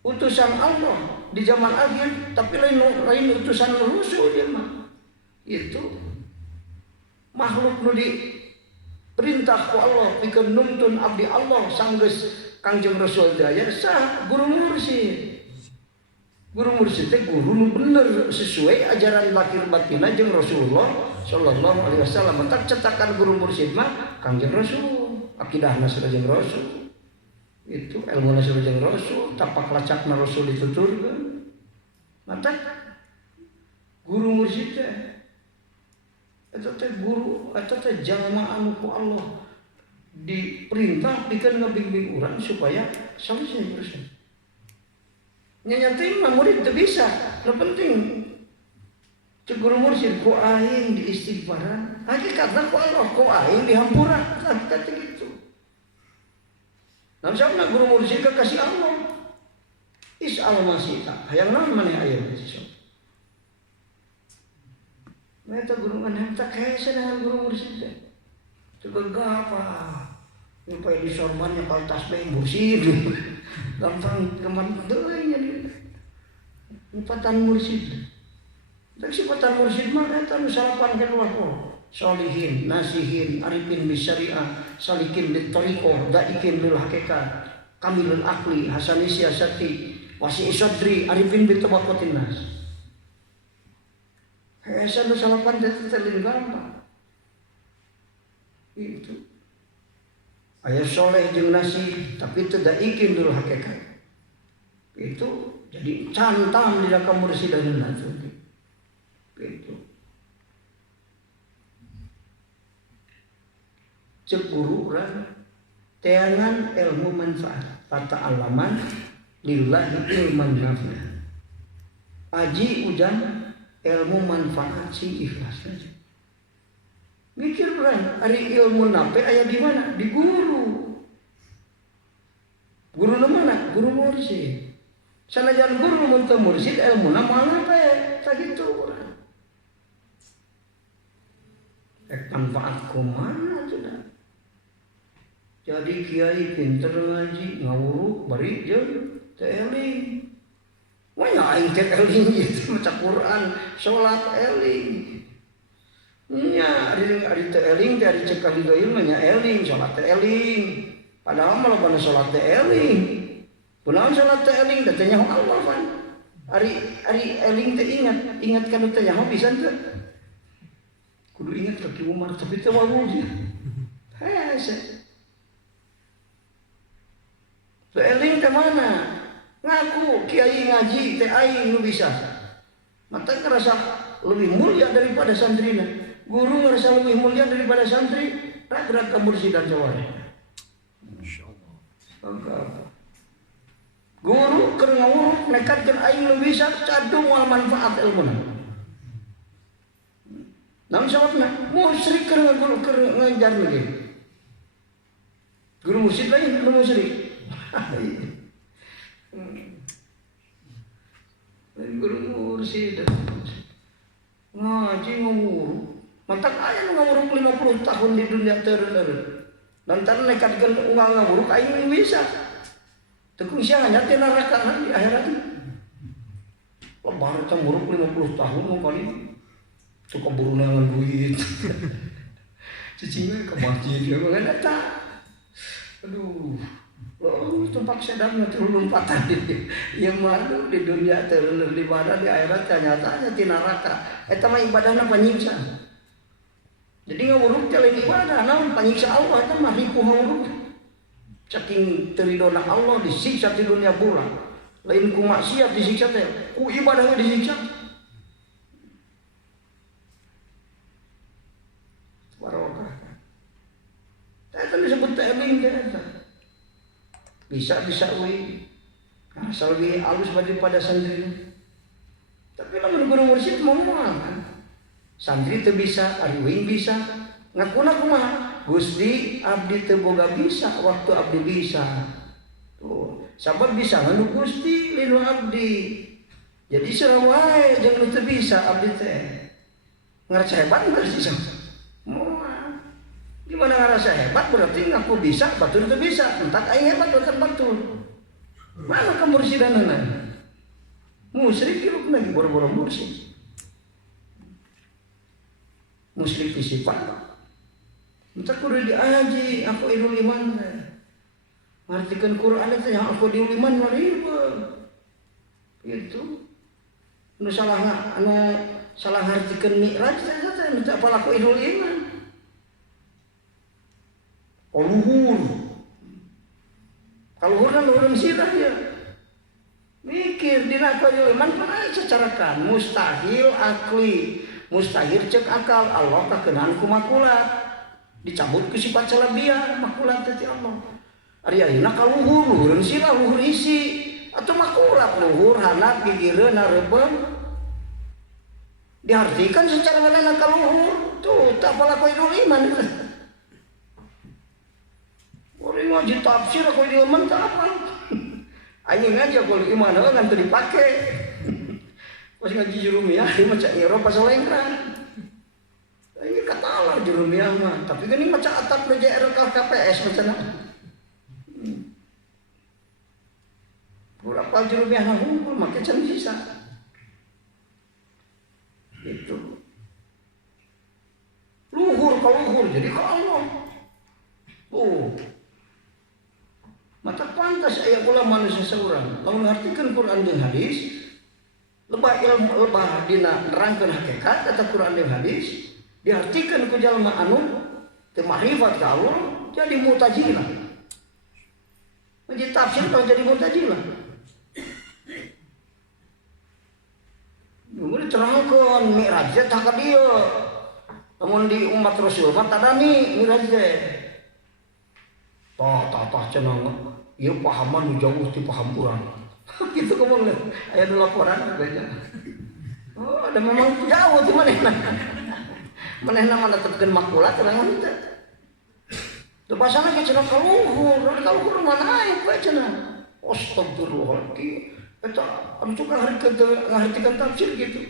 utusan Allah di zaman akhir, tapi lain utusan Rasul dia mah. Itu makhluk nu diperintah ku Allah pikeun nuntun abdi Allah sanggeus Kangjeng Rasul teh aya sah guru mursyid. Guru mursyid teh guru nu bener sesuai ajaran lahir batinna jeung Rasulullah sallallahu alaihi wasallam. Tak cetakan guru mursyid mah Kangjeng Rasul, akidahna sareng jeung Rasul. Itu ilmu sareng jeung Rasul, tapak lacakna Rasul dituturkeun. Mata guru mursyid teh eta teh guru, eta teh jalma anu ku Allah diperintah pikeun ngabimbing urang supaya saleh urusna. Nyanyatin mah murid teu bisa, nu penting cek guru mursyid ku aing di istighfaran, hakikatna ku Allah ku aing dihampura, kata gitu. Namun sabna guru mursyid kasih Allah. Is'al masita, hayang naon maneh aya siswa. Eta guru kan tak kaisa dengan guru mursyid teh. Teu apa. Supaya disorbannya kalau tasbih mursyid. Gampang gampang deui nya dia. Sifatan mursyid. Tak sifatan mursyid mah eta nu salapankeun wae. Sholihin, nasihin, arifin bisyariah, salikin bitariqah, daikin lil haqiqat, kamilul aqli, hasani siasati, wasi isodri, arifin bitabaqatin nas. Esa nu salapan teh terlin gampang. Itu. Aya soleh jeung nasi, tapi teu daikin lil haqiqat. Itu jadi cantam di dalam mursidaneuna teh. Itu. Cek guru urang teangan ilmu manfaat pata'alaman lillahi ilman nafi. Aji ujan ilmu manfaat si ikhlas aja. Mikir urang ari ilmu nafi aya di mana? Di guru. Guru nu mana? Guru mursyid. Sanajan guru mun teu mursyid ilmuna moal nape? Sakitu urang. Manfaat kumaha cenah. Jadi kiai pinter ngaji, ngawuruk, bari jeung teu eling. Wah nya aing teh eling gitu maca Quran, salat eling. Nya ari teu eling teh ari cek ka hideung nya eling, salat teh eling. Padahal mah lobana salat teh eling. Kunaon salat teh eling teh nyaho Allah kan. Ari eling teh ingat kana teh nyaho pisan teh. Kudu ingat ka Ki Umar tapi teu wawuh. Hese. Eling teh mana? Ngaku kiai ngaji teh aing nu bisa. Mata ngerasa lebih mulia daripada santrina. Guru ngerasa lebih mulia daripada santri. Ragrak kemursidan jawara. Masyaallah. Guru keur ngawuruk nekatkeun aing nu bisa cadung moal manfaat ilmuna. Namun sababna musyrik keur ngajar lagi. Guru musyrik lain guru musyrik. Guru mursyid ngaji ngawuruk mantak aya nu ngawuruk 50 tahun di dunia teureun-eureun lantaran nekatkeun unggal ngawuruk aing bisa teu sia nya teh neraka di akhirat lebar teh ngawuruk 50 tahun kali teu kaburu nangan duit cicing ke masjid ya mah eta aduh loh, tempat sedang nanti lompatan yang mana di dunia terlalu di mana di akhirat nyatanya di neraka. Eta mah ibadahna panyiksa. Jadi ngawuruk teh lain ibadah, naon panyiksa Allah eta mah ripuh ngawuruk. Saking teridona Allah disiksa di dunia bulan. Lain ku maksiat disiksa teh, ku ibadah we disiksa. Barokah. Eta disebut ta'lim teh eta. Bisa we asal lebih halus daripada santri. Tapi lamun guru mursyid moal kan santri teu bisa ari wing bisa ngakuna kumaha Gusti abdi teu boga bisa waktu abdi bisa tuh sabab bisa anu Gusti linu abdi jadi sareng wae jeung nu teu bisa abdi teh ngarasa hebat berarti moal. Gimana ngerasa hebat berarti ngaku bisa, batur itu bisa. Entak aing hebat batur. Mana kemursidanana? Musyrik iluk lagi boro-boro mursyid. Musyrik sifat. Minta kudu diaji aku ilmu iman. Artikan Quran itu yang aku di iman mariba. Itu. Nu salah artikan mi'raj saja minta apa aku ilmu iman. Oh luhur. Kalau luhur kan luhur sirah ya. Mikir dina aku ilmu iman pernah secara kan mustahil akli. Mustahil cek akal Allah kakenaan ku makulat dicabut ku sifat salabiah makulat tadi Allah ari ayeuna ka luhur sila luhur isi atau makulat luhur handap gigireun hareupeuh diartikan secara manehna ka luhur tuh tak palaku idul iman orang ngaji tafsir aku di iman tak apa anjing aja kalau iman kan teu dipake pas ngaji jurumiyah dia maca Eropa salengkran. Ini kata Allah jurumiyah mah, tapi kan ini maca atap PJR KPS macam mana? Berapa jurumiyah na hukum make can bisa. Itu. Luhur ka luhur jadi ka Allah. Oh. Mata pantas aya kula manusia seorang. Lamun ngartikeun Quran jeung hadis lebah ilmu lebah dina nerangkeun hakikat kata Quran dan hadis diartikan ku jalma anu teu makrifat ka Allah jadi mutazilah. Menjadi tafsir kalau jadi mutazilah. Mun terangkeun mi'raj teh ka dieu. Namun di umat Rasul mah tadani mi'raj teh. Tah cenah ieu pahaman nu jauh ti paham urang. Gitu ngomong aya nu laporan katanya. Oh, ada memang jauh tuh manehna. Manehna mah netepkeun makulat urang teh. Teu basana ge cenah kaluhur, kaluhur mana aing we cenah. Astagfirullahaladzim. Eta anu suka ngahartikeun tafsir gitu.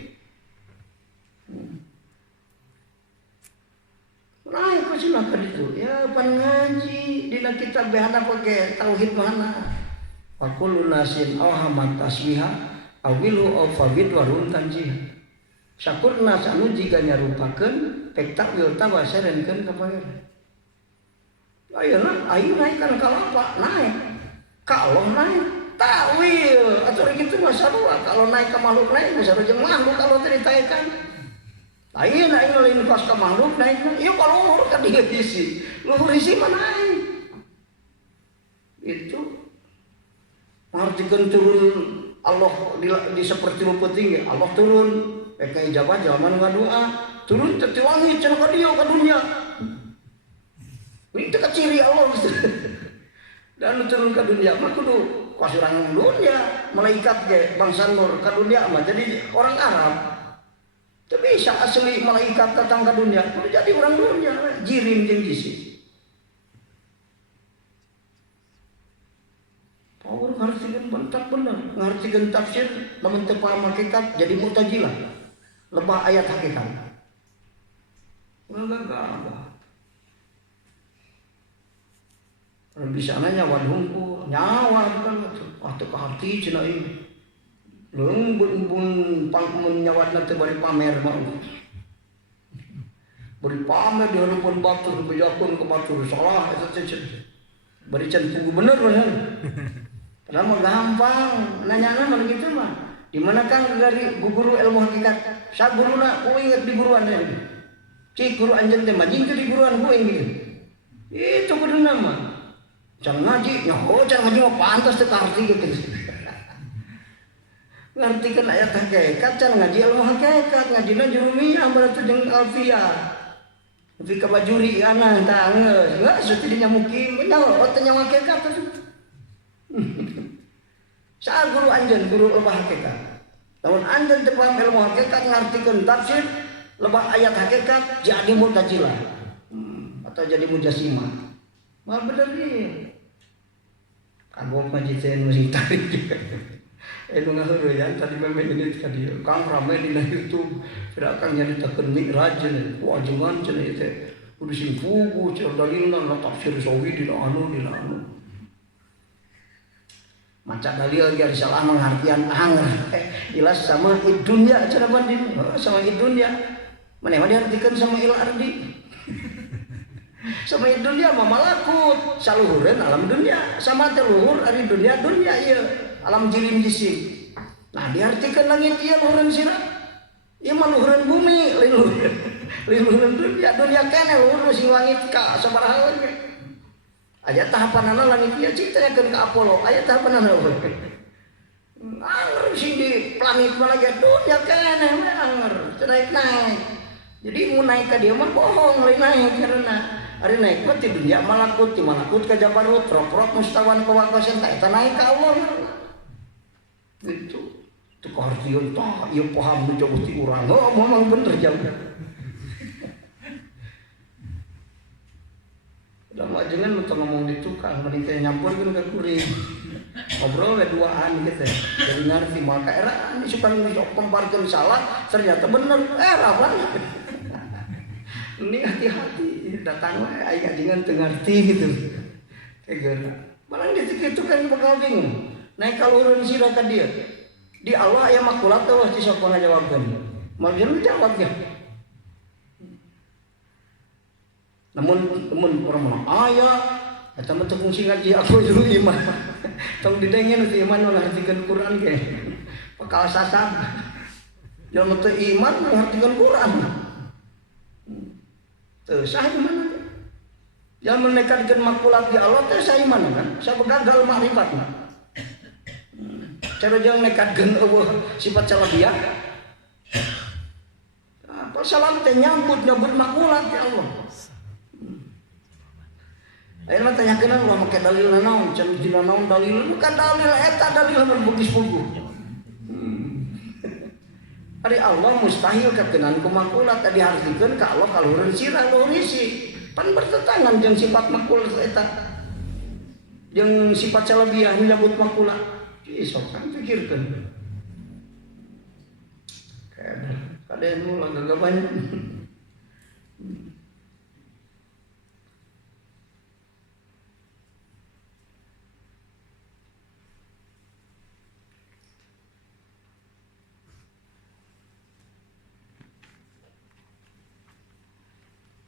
Naik ku cenah ka ditu. Ya pan ngaji dina kitab behana pake tauhid mana. Fakul nasin awhamat tasbiha awilu awfabid warun tanjih sakurna sanu jika nyarupakeun pektak wilta wasarenkeun ka pangeran ayeuna naik kan kalapa naik ka Allah naik tawil atuh kitu mah sarua kalau naik ka makhluk naik sarua jeung makhluk kalau teu ditaekan ayeuna aing lain pas ka makhluk naik ieu ka luhur ka dieu hiji luhur hiji mah naik itu artikan turun Allah di seperti peting Allah turun kayak ijabah zaman ngadua turun teu wangi cenah ka dieu ka dunya itu ka ciri Allah dan turun ka dunya mah kudu kasurang dunya malaikat ge bangsa nur ka dunya mah jadi orang Arab teu bisa asli malaikat datang ka dunya kudu jadi orang dunya jirim jeung jisi. Orang ngartikeun bentak bener, ngartikeun tafsir lamun teu paham hakikat jadi mutazilah. Lebah ayat hakikat. Enggak. Bisa nyawa hungkul, nyawa bukan atuh ka hati cenah ieu. Leung pangmun nyawatna teu bari pamer mah. Bari pamer di hareupeun batur bejakeun ke batur salah eta teh. Bari can tunggu bener bener. Padahal mah gampang, nanya mah gitu mah. Di mana kang dari guru ilmu hakikat? Sa guruna ku inget di guruan teh. Cik guru anjeun teh mah jingkeun di guruan ku gitu. Itu kuduna mah. Can ngaji, nyaho can ngaji mah pantas teu karti gitu. Ngartikeun ayat hakikat can ngaji ilmu hakikat, ngajina jurumiyah berarti jeung alfiyah. Tapi ka bajuri ana tah geus suti dinya mukim, nyaho teh nyawa hakikat tuh. Saat guru anjeun guru lebah hakikat. Lamun anjeun teu paham ilmu hakikat ngartikeun tafsir lebah ayat hakikat jadi mutazilah. Atau jadi mujassimah. Mah bener ieu. Kagok mah jiteun musik tarik juga. Nu ngaheureuyan tadi meme ini tadi Kang rame di YouTube. Tidak Kang nyaritakeun mi'raj wah jangan cenah ieu teh. Kudu sing fugu cenah dalilna tafsir sawi dina anu. Maca dalil ge salah mengartian anger. Ilas sama dunya cenah banding. Sama dunya. Maneh mah diartikeun sama il ardi. Sama dunya mah malakut, saluhureun alam dunya. Sama teh luhur ari dunya ieu, alam jirim jisim. Nah diartikeun langit ieu luhureun sira. Ieu mah luhureun bumi, luhureun dunya keneh luhur sing langit ka sabaraha we. Aya tahapanana langit ieu ciptakeun ka Apollo, aya tahapanana we. Anger sing di planet mana ge dunya keneh we anger, teu naik-naik. Jadi mau naik ka dieu mah bohong, lain naik karena ari naik mah ti dunya malakut, ti malakut ka jabarut, rok-rok mustawan ka wakasan eta naik ka Allah. Gitu. Itu kahartieun tah ieu paham nu coba ti urang. Oh, memang bener jauh. Udah majengan nu ngomong di tukang, mending teh nyampurkeun ka kuring. Ngobrol we duaan gitu. Jadi ngarti maka era ini suka ngomparkeun salah, ternyata bener. Era banget. Ini hati-hati datang we aya dengan teu ngarti gitu. Kageuna. Barang ditu kan bakal bingung. Naik kaluhurun sira ka dieu. Di Allah aya makulat teh wes sok ngajawabkeun. Manggeun jawab ge. Namun urang mah aya eta mah teu fungsi ngaji aku dulu iman. Tong didengen teh iman ngartikeun Quran ge. Pakal sasab. Jalma teu iman ngartikeun Quran. Teu sah di mana? Jalma nekadkeun makulat di Allah teh sah iman kan? Sabab gagal makrifat. Cara jangan nekatkeun eueuh sifat salabiyah. Apa salam teh nyambut makulat ya Allah. Ayeuna mah tanyakeun Allah make dalil naon, can dina naon dalil bukan dalil eta dalil berbukis puguh. Ari Allah mustahil kakenan ku makulat tadi hartikeun ka Allah kaluhurun sirah luhur isi. Pan bertentangan jeung sifat makulat eta. Jeung sifat salabiyah nyebut makulat. Sok kan pikirkeun. Kaden nu gagaban.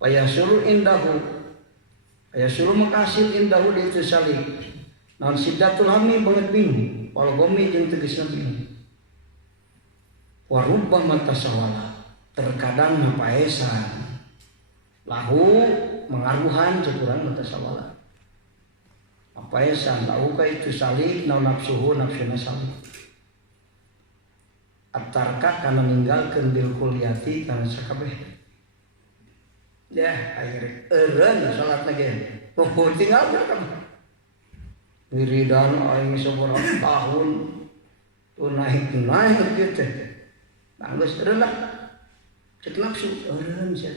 Wayasuru indahu. Ayasuru makasil indahu di itu salih. Naon siddatul hammi banget bingung. Wal gomi jeung tegasna bingung. Wa rubbama tasawala. Terkadang napaesan. Lahu mengaruhan cekurang tasawala. Napaesan lahu ka itu salih naon nafsuhu nafsuna salih. Atarka kana ninggalkeun bil kulliyati kana sakabeh. Ya, akhirnya eureun salatna ge. Oh, tinggal kan. Wiridan aing sabaraha tahun tuh naik gitu. Nah, geus eureun lah. Cek nafsu eureun sia.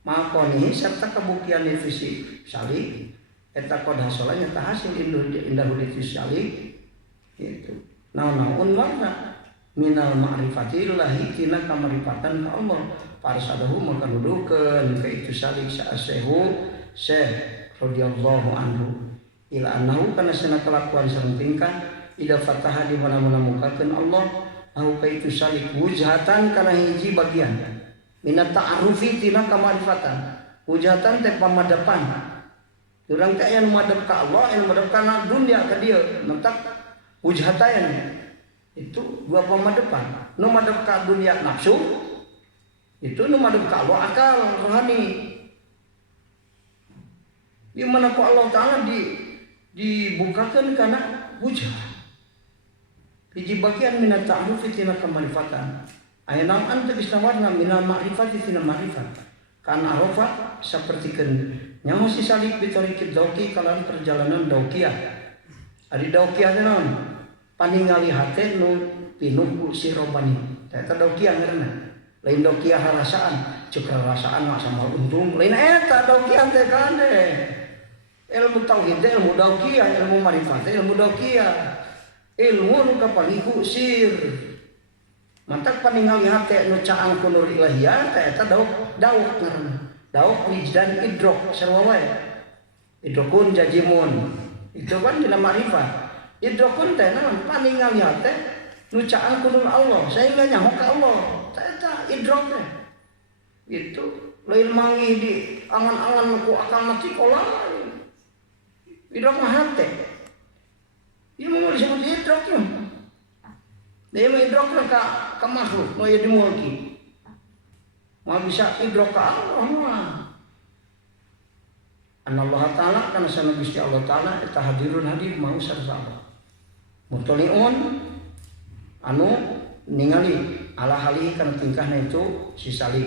Makoni serta kabukian fisik salih eta qad hasalanya ta hasil indah itu salih itu. Naon warna minal ma'rifatillahi tina kamarifatan ka Allah. Parsadahu maka nuduhkeun ka itu salih sa'asehu Syekh radhiyallahu anhu ila annahu kana sana kelakuan sareng tingkah ida fataha di mana-mana mukakeun Allah lahu ka itu salih wujhatan kana hiji bagian minat ta'arufi tina kamarifatan wujhatan teh pamadapan urang teh aya nu madep ka Allah aya nu madep kana dunya ka dieu mentak wujhatan itu dua pamadepan nu madep ka dunya nafsu itu nu madep ka Allah akal rohani. Di mana ku Allah Ta'ala dibukakan karena wujud. Hiji bagian minat ta'arufi tina kamarifatan. Aya naon teh bisa warna minal ma'rifati tina ma'rifat. Kana arafa sapertikeun nyaho si salik bitorikid dauki kalan perjalanan daukiyah. Ari daukiyah teh naon? Paningali hate nu pinuku si robani. Eta daukiyah ngaranna. Lain daukiyah rasaan, cek rasaan mah sama untung. Lain eta daukiyah teh kande. Ilmu tauhid, ilmu daukiyah, ilmu marifat, ilmu daukiyah. Ilmu nu kapalihu sir. Mantak paningali hate nu caang ku nur ilahiyah eta dauk ngaranna. Dauk wijdan idrok sarua wae. Idrokun jajimun. Itu kan dina marifat. idrokun teh naon paningali teh nu caan ku Allah sehingga nyaho ka Allah eta idrok teh gitu lain manggih di angan-angan ku akal mati kola idrok mah hate ieu mah disebut idrok ya dia mah idrok ka makhluk nu aya di mulki mah bisa idrok ka Allah mah Allah Ta'ala karena sana Gusti Allah Ta'ala eta hadirun hadir mau sareng Allah mutoliun anu ningali ala hali kana tingkahna itu si Salik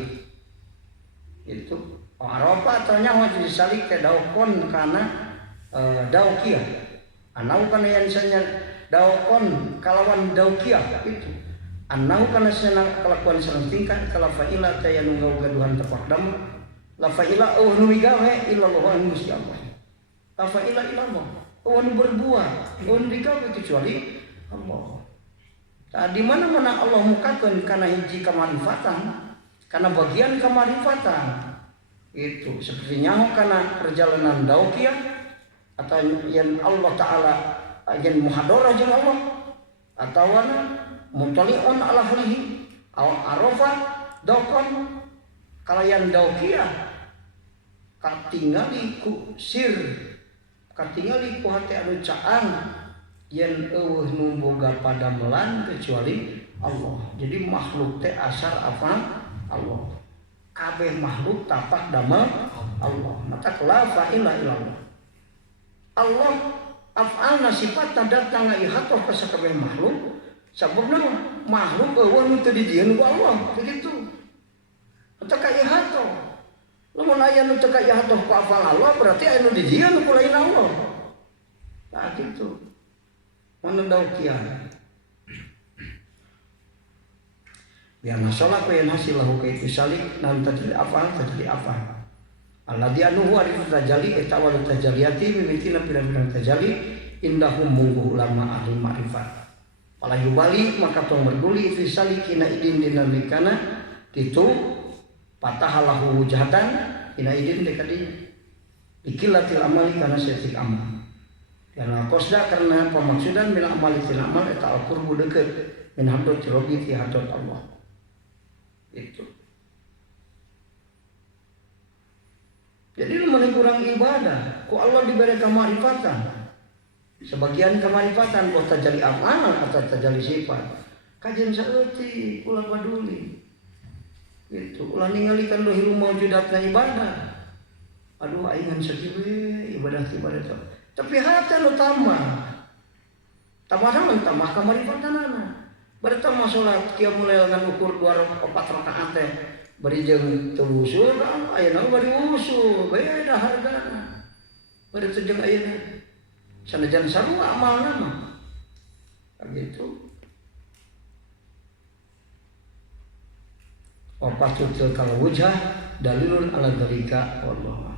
itu Arafah tanya wajib si Salik teh daukon kana daukiyah anau kana yang sanya daukon kalawan daukiyah itu anau kana sana kelakuan sareng tingkah kala fa'ila teh anu gaduhan tepak dam la fa'ila nu migawe illallah Gusti Allah la fa'ila illallah nu berbuat nu digawe kecuali Allah. Di mana-mana Allah mukakeun kana hiji kamarifatan, kana bagian kamarifatan. Itu seperti nyaho kana perjalanan daukiyah atau yang Allah Ta'ala yang muhadarah jeung Allah atawana mutali'un ala halihi aw arafah daukon kalayan daukiyah katingali ku sir katingali ku hati anu caan yen eueuh nu boga padamelan kecuali Allah. Jadi makhluk teh asal apa? Allah. Kabeh makhluk tapak damel Allah. Mata la fa'ila illallah. Allah af'alna sifatna datang ihatoh ka sakabeh makhluk. Sababna makhluk eueuh nu teu dijieun ku Allah, begitu. Eta ka ihatoh. Lamun aya nu teu ka ihatoh ku afal Allah berarti aya nu dijieun ku lain Allah. Nah gitu. Mana daukiyah biar nasolah ku yang hasil lahu kaitu Salik nan tadi apa alladhi anuhu arifu tajali eta wal tajaliyati mimitina pirang-pirang tajali indahum mungguh ulama ahli ma'rifat pala yubali maka tong berduli fi salikina idin dinamikana kitu patahalahu hujatan ina idin dekadinya ikilatil amali kana setik amal karena qasda karena pemaksudan bila amal til amal eta al-qurbu deukeut min hadrati rabbi fi hadrat Allah itu. Jadi lu kurang ibadah, ku Allah diberi kemarifatan. Sebagian kemarifatan kau tajali amal atau tajali sifat. Kajian saeutik ulah paduli. Gitu, ulah ningalikeun dohir maujudatna ibadah. Aduh aing sakieu ibadah tuh. Tapi hati lu tambah tambah kamarifatanana. Bertambah sholat kia mulai dengan ukur 4 rakaat teh bari jeung teu usul ayeuna bari usul beda hargana. Bari teu jeung ayeuna. Sanajan sarua amalna mah. Begitu. Wa patutul kal wujah dalilun ala dzalika wallahu